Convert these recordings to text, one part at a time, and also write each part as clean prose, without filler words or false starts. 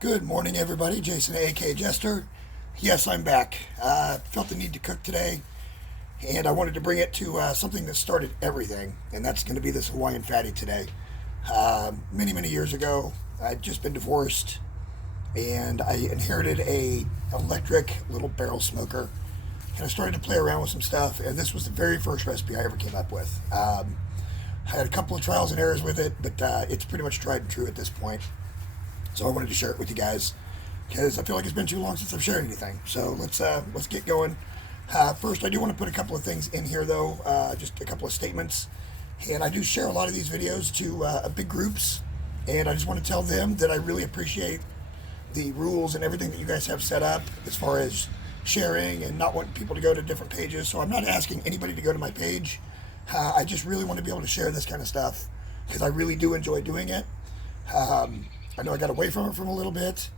Good morning, everybody. Jason, A.K. Jester. Yes, I'm back. Felt the need to cook today, and I wanted to bring it to something that started everything, and that's going to be this Hawiaan Fatty today. Many years ago, I'd just been divorced, and I inherited a electric little barrel smoker, and I started to play around with some stuff, and this was the very first recipe I ever came up with. I had a couple of trials and errors with it, but it's pretty much tried and true at this point. So I wanted to share it with you guys because I feel like it's been too long since I've shared anything. So let's get going. First, I do want to put a couple of things in here, though, just a couple of statements. And I do share a lot of these videos to big groups, and I just want to tell them that I really appreciate the rules and everything that you guys have set up as far as sharing and not wanting people to go to different pages. So I'm not asking anybody to go to my page. I just really want to be able to share this kind of stuff because I really do enjoy doing it. I know I got away from it for a little bit,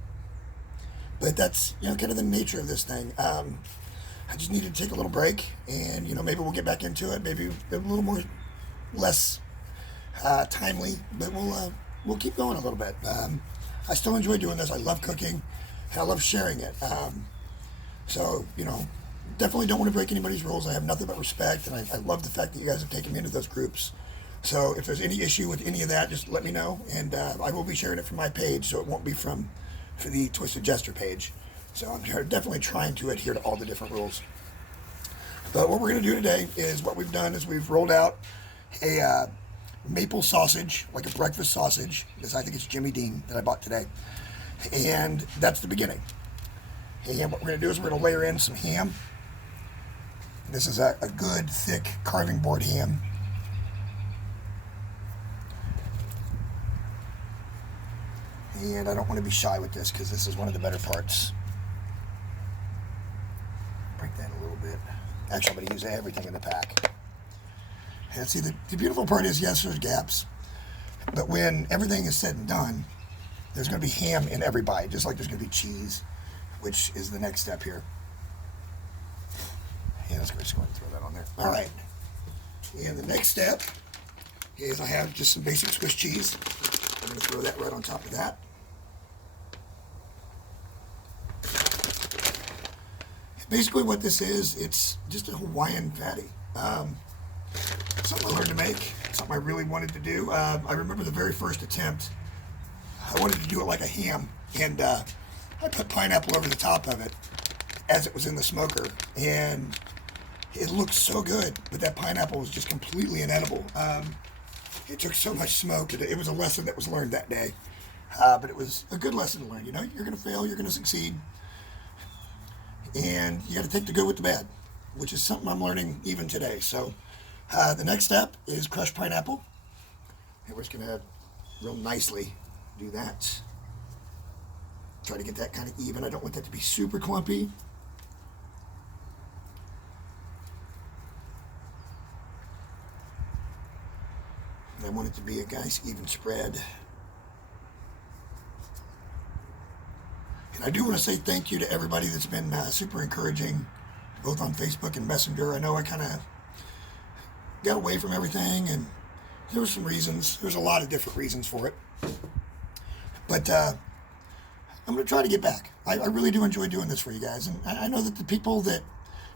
but that's kind of the nature of this thing. I just needed to take a little break, and maybe we'll get back into it. Maybe a little more less timely, but we'll keep going a little bit. I still enjoy doing this. I love cooking, and I love sharing it. So definitely don't want to break anybody's rules. I have nothing but respect, and I love the fact that you guys have taken me into those groups. So if there's any issue with any of that, just let me know, and I will be sharing it from my page, so it won't be for the Twisted Jester page. So I'm definitely trying to adhere to all the different rules. But what we're going to do today is what we've done is we've rolled out a maple sausage, like a breakfast sausage. I think it's Jimmy Dean that I bought today. And that's the beginning. And what we're going to do is we're going to layer in some ham. This is a good, thick carving board ham. And I don't want to be shy with this because this is one of the better parts. Break that a little bit. Actually, I'm going to use everything in the pack. And see, the beautiful part is, yes, there's gaps. But when everything is said and done, there's going to be ham in every bite, just like there's going to be cheese, which is the next step here. And let's just go ahead and throw that on there. All right. And the next step is I have just some basic Swiss cheese. I'm going to throw that right on top of that. Basically what this is, it's just a Hawiaan Fatty. Something I learned to make, something I really wanted to do. I remember the very first attempt, I wanted to do it like a ham, and I put pineapple over the top of it as it was in the smoker, and it looked so good, but that pineapple was just completely inedible. It took so much smoke. It was a lesson that was learned that day, but it was a good lesson to learn. You're going to fail, you're going to succeed, and you got to take the good with the bad, which is something I'm learning even today. So the next step is crushed pineapple, and we're just going to real nicely do that. Try to get that kind of even. I don't want that to be super clumpy. And I want it to be a nice even spread. And I do want to say thank you to everybody that's been super encouraging, both on Facebook and Messenger. I know I kind of got away from everything, and there were some reasons. There's a lot of different reasons for it. But I'm going to try to get back. I really do enjoy doing this for you guys. And I know that the people that,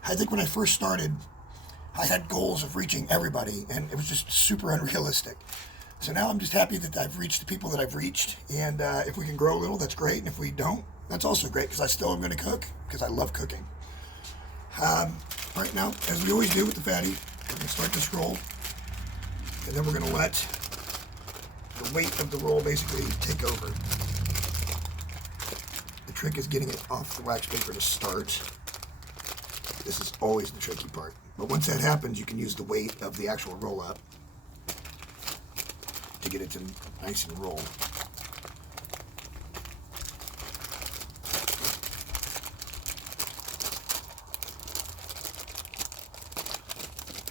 I think when I first started, I had goals of reaching everybody, and it was just super unrealistic. So now I'm just happy that I've reached the people that I've reached, and if we can grow a little, that's great, and if we don't, that's also great, because I still am going to cook, because I love cooking. Right now, as we always do with the fatty, we're going to start this roll, and then we're going to let the weight of the roll basically take over. The trick is getting it off the wax paper to start. This is always the tricky part. But once that happens, you can use the weight of the actual roll-up to get it to nice and roll.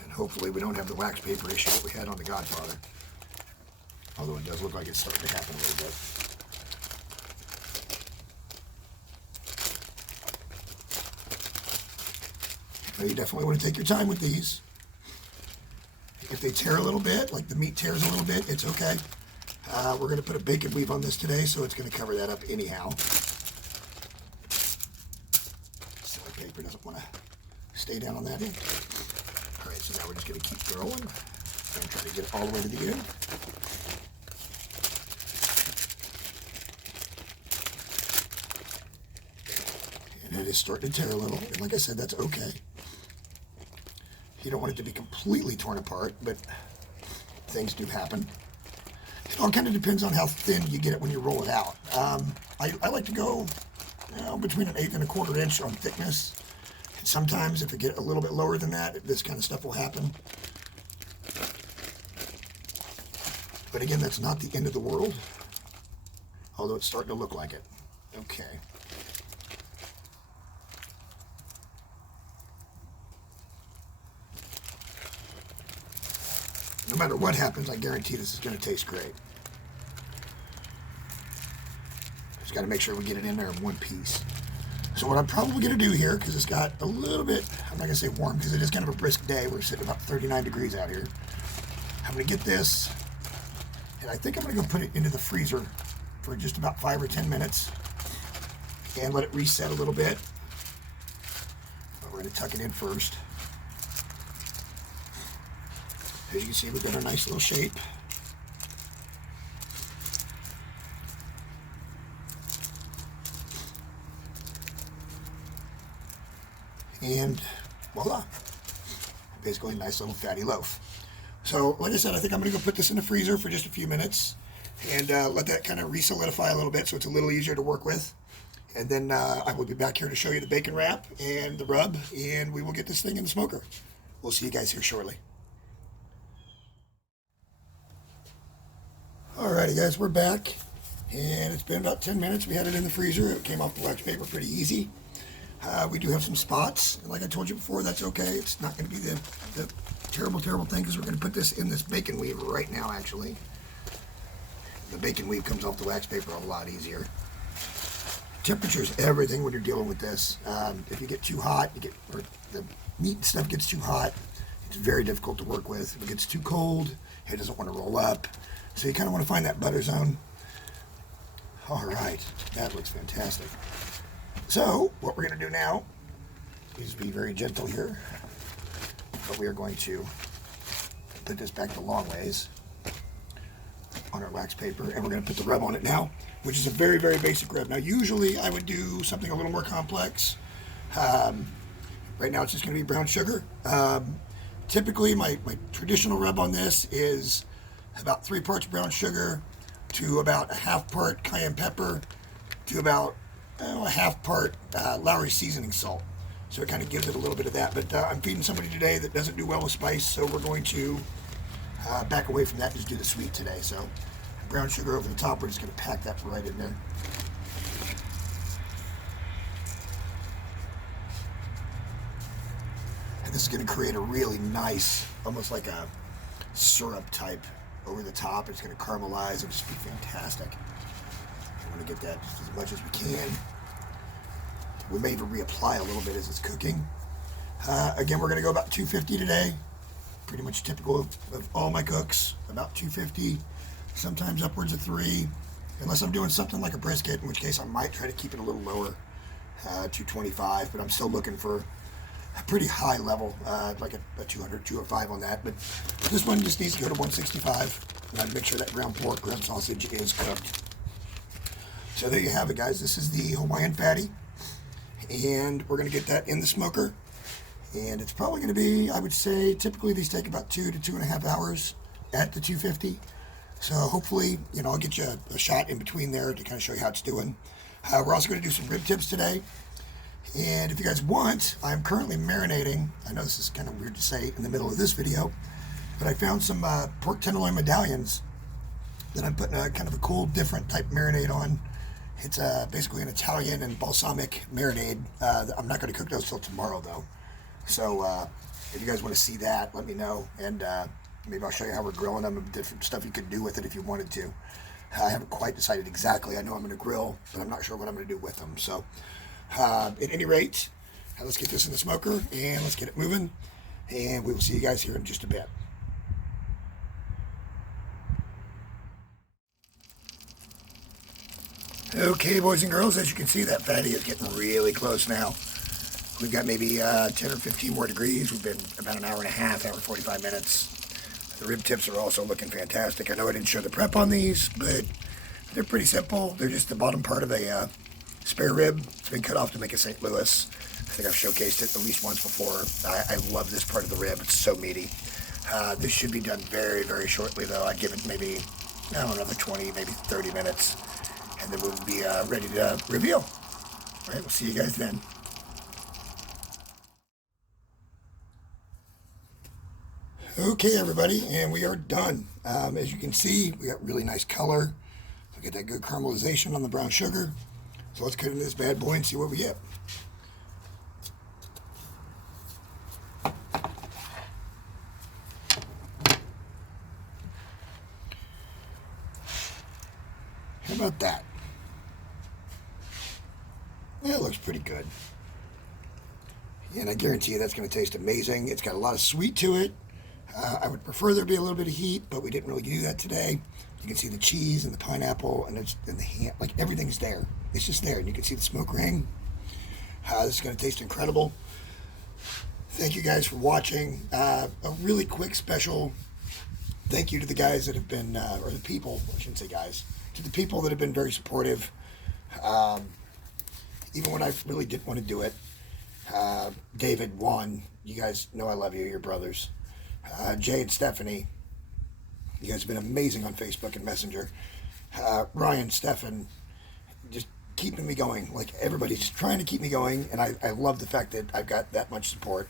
And hopefully we don't have the wax paper issue that we had on The Godfather. Although it does look like it's starting to happen a little bit. Now you definitely want to take your time with these. If they tear a little bit, like the meat tears a little bit, it's okay. We're going to put a bacon weave on this today, so it's going to cover that up anyhow. So the paper doesn't want to stay down on that end. All right, so now we're just going to keep rolling and try to get it all the way to the end. And it is starting to tear a little, and like I said, that's okay. You don't want it to be completely torn apart, but things do happen. It all kind of depends on how thin you get it when you roll it out. I like to go between an 1/8 1/4 inch on thickness. And sometimes if I get a little bit lower than that, this kind of stuff will happen. But again, that's not the end of the world, although it's starting to look like it. Okay. No matter what happens, I guarantee this is going to taste great. Just got to make sure we get it in there in one piece. So what I'm probably going to do here, because it's got a little bit, I'm not going to say warm, because it is kind of a brisk day. We're sitting about 39 degrees out here. I'm going to get this, and I think I'm going to go put it into the freezer for just about 5 or 10 minutes and let it reset a little bit. But we're going to tuck it in first. As you can see, we've got a nice little shape. And voila, basically a nice little fatty loaf. So like I said, I think I'm going to go put this in the freezer for just a few minutes and let that kind of re-solidify a little bit so it's a little easier to work with. And then I will be back here to show you the bacon wrap and the rub, and we will get this thing in the smoker. We'll see you guys here shortly. Alrighty guys, we're back, and it's been about 10 minutes. We had it in the freezer. It came off the wax paper pretty easy. We do have some spots, and like I told you before, that's okay. It's not going to be the terrible thing, because we're going to put this in this bacon weave right now, actually. The bacon weave comes off the wax paper a lot easier. Temperature is everything when you're dealing with this. If you get too hot, or the meat and stuff gets too hot, it's very difficult to work with. If it gets too cold, it doesn't want to roll up. So you kind of want to find that butter zone. All right, that looks fantastic. So what we're going to do now is be very gentle here, but we are going to put this back the long ways on our wax paper, and we're going to put the rub on it now, which is a very basic rub. Now usually I would do something a little more complex. Right now it's just going to be brown sugar. Typically my traditional rub on this is about 3 parts brown sugar to about a 1/2 part cayenne pepper to about a 1/2 part Lowry seasoning salt. So it kind of gives it a little bit of that. But I'm feeding somebody today that doesn't do well with spice, so we're going to back away from that and just do the sweet today. So brown sugar over the top, we're just going to pack that right in there. And this is going to create a really nice, almost like a syrup type over the top. It's going to caramelize and just be fantastic. I want to get that just as much as we can. We may even reapply a little bit as it's cooking. Again, we're going to go about 250 today. Pretty much typical of all my cooks, about 250, sometimes upwards of 3, unless I'm doing something like a brisket, in which case I might try to keep it a little lower, 225, but I'm still looking for a pretty high level, like a 200, 205 on that. But this one just needs to go to 165. And I'd make sure that ground pork, ground sausage is cooked. So there you have it, guys. This is the Hawiaan Fatty, and we're going to get that in the smoker. And it's probably going to be, I would say, typically these take about 2 to 2.5 hours at the 250. So hopefully, I'll get you a shot in between there to kind of show you how it's doing. We're also going to do some rib tips today. And if you guys want, I'm currently marinating. I know this is kind of weird to say in the middle of this video, but I found some pork tenderloin medallions that I'm putting a kind of a cool, different type marinade on. It's basically an Italian and balsamic marinade. I'm not going to cook those till tomorrow, though. So if you guys want to see that, let me know, and maybe I'll show you how we're grilling them and different stuff you could do with it if you wanted to. I haven't quite decided exactly. I know I'm going to grill, but I'm not sure what I'm going to do with them. So at any rate, let's get this in the smoker and let's get it moving, and we will see you guys here in just a bit. Okay, boys and girls, as you can see, that fatty is getting really close now. We've got maybe 10 or 15 more degrees. We've been about an hour and a half, hour and 45 minutes. The rib tips are also looking fantastic. I know I didn't show the prep on these, but they're pretty simple. They're just the bottom part of a spare rib. It's been cut off to make a St. Louis. I think I've showcased it at least once before. I love this part of the rib. It's so meaty. This should be done very, very shortly, though. I'd give it maybe, I don't know, another 20, maybe 30 minutes. And then we'll be ready to reveal. All right, we'll see you guys then. Okay, everybody, and we are done. As you can see, we got really nice color. We get that good caramelization on the brown sugar. So let's cut into this bad boy and see what we get. How about that? That looks pretty good. And I guarantee you that's going to taste amazing. It's got a lot of sweet to it. I would prefer there be a little bit of heat, but we didn't really do that today. You can see the cheese and the pineapple and the ham, like everything's there. It's just there, and you can see the smoke ring. This is going to taste incredible. Thank you guys for watching. A really quick special thank you to the guys that have been, or the people, I shouldn't say guys, to the people that have been very supportive. Even when I really didn't want to do it. David, Juan, you guys know I love you, you're brothers. Jay and Stephanie, you guys have been amazing on Facebook and Messenger. Ryan, Stefan, just keeping me going. Like, everybody's just trying to keep me going, and I love the fact that I've got that much support.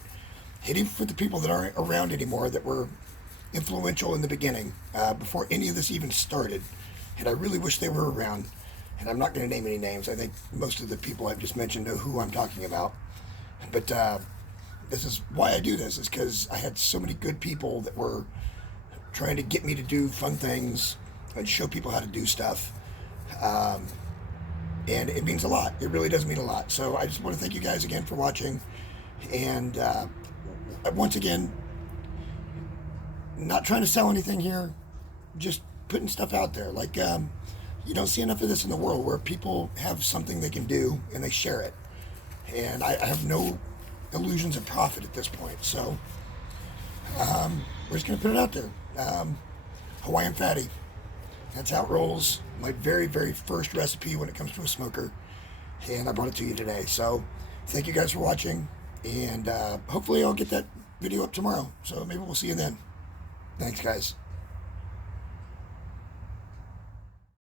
And even for the people that aren't around anymore that were influential in the beginning, before any of this even started, and I really wish they were around, and I'm not going to name any names. I think most of the people I've just mentioned know who I'm talking about. But this is why I do this, is because I had so many good people that were trying to get me to do fun things and show people how to do stuff. And it means a lot. It really does mean a lot. So I just want to thank you guys again for watching. And once again, not trying to sell anything here, just putting stuff out there. Like, you don't see enough of this in the world where people have something they can do and they share it. And I have no illusions of profit at this point. So we're just going to put it out there. Hawiaan Fatty. That's how it rolls. My very, very first recipe when it comes to a smoker. And I brought it to you today. So thank you guys for watching. And hopefully I'll get that video up tomorrow. So maybe we'll see you then. Thanks, guys.